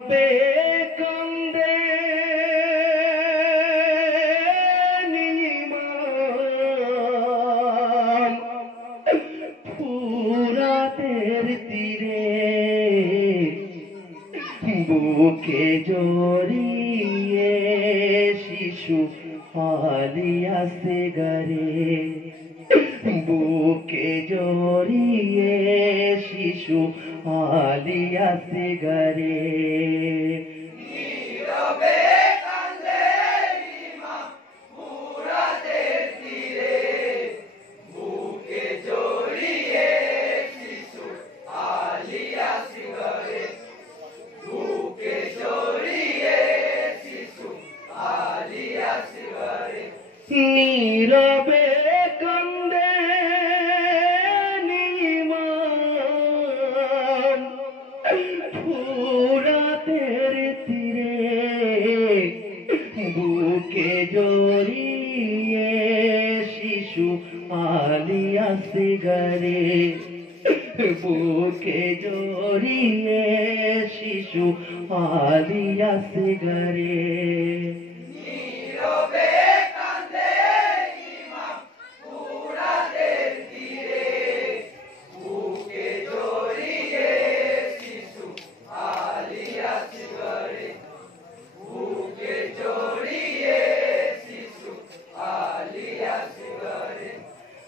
বেকান্দে নিমাম ফুরাতের তীরে বুকে জড়িয়ে শিশু পালিয়াছে গারে, বুকে জড়িয়ে শিশু পালিয়াছে গারে। নীরবে কান্দে নিমাম ফুরাতের তীরে, বুকে জড়িয়ে শিশু পালিয়াছে গারে, বুকে জড়িয়ে শিশু পালিয়াছে গারে।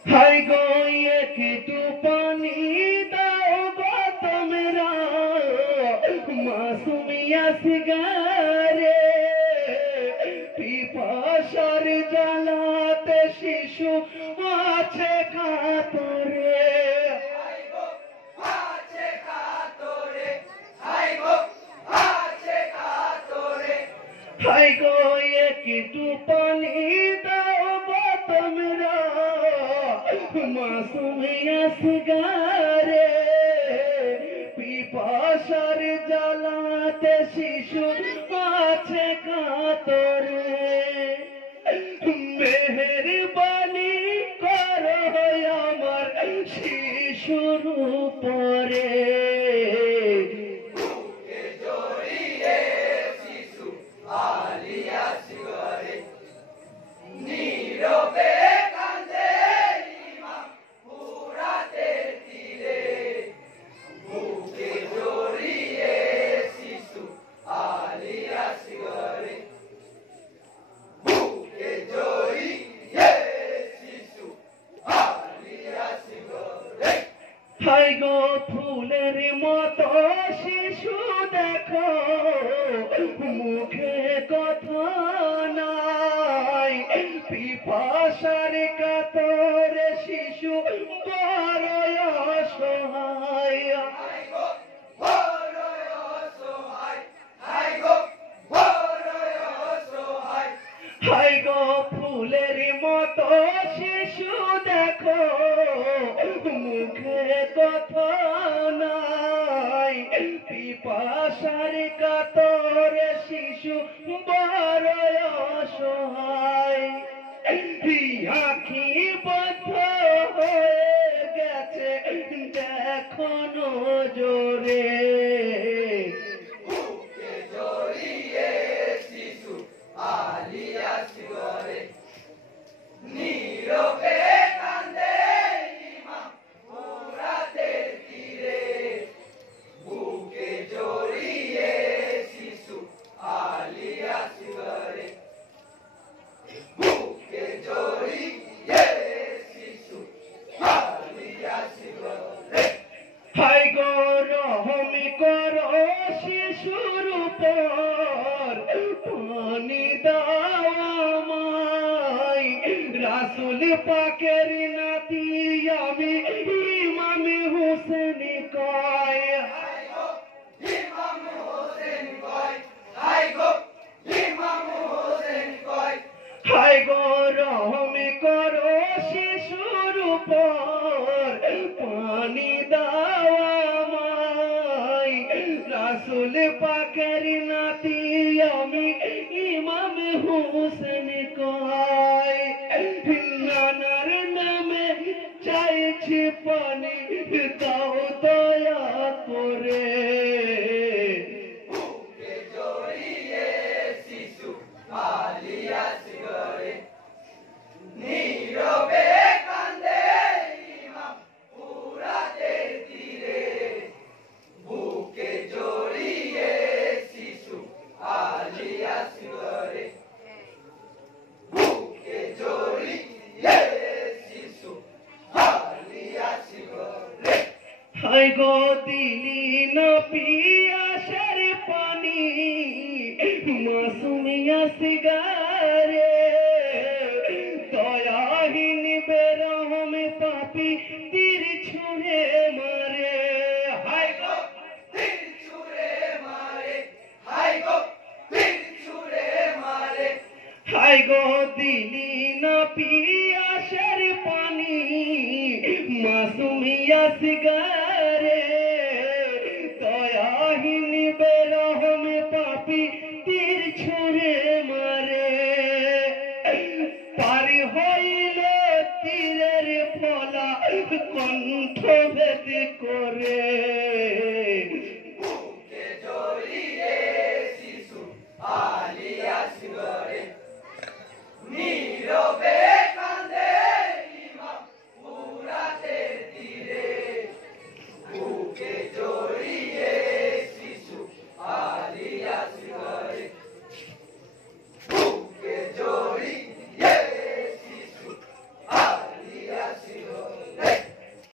हाय गो একটু পানি দাও গো তোমরা, মাসুমিয়া সিগারে পিপাসার জ্বালাতে শিশু আছে কাতরে। हाय गो একটু পানি দাও গো তোমরা, মাসুমিয়া সিগারে পিপাসার জ্বালাতে শিশু আছে কাতরে। মেহেরবানি করো আমার শিশুর উপরে, हाय गो फूलेर मतो शिशु देखो मुखे कथा नाई, पिपासार कातरे शिशु बड़ई असहाय। हाय गो फूलेर मतो शिशु देखो मुखे कथा नाई, पिपासार कातरे शिशु बड़ई असहाय। आँखि बंध हये गेছে देखो नजरे, हाय गो रहम करो शिशुर উপর, পানি দাও আমায় রাসূল পাকের নাতি আমি ইমাম হোসেন কয়। हाय गो रहम करो शिशुर উপর, पानी दाओ আমায় রাসূল পাকের নাতি আমি ইমাম হোসেন কয়। নানার নামে চাইছি পানি দাও দয়া করে, মাসুমিয়া সিগারে দয়াহীন বেরহম পাপী তীর ছুঁড়ে মারে। হায় গো তীর ছুঁড়ে মারে, হায় গো তীর ছুঁড়ে মারে। হায় গো দিলি না পিয়াসের পানি মাসুমিয়া সিগারে দয়াহীন বেরহম পাপী তীর ছুঁড়ে মারে। পার হইল তীরের ফলা কণ্ঠ ভেদ করে। বুকে জড়িয়ে শিশু আলিয়া সিগরে নীরবে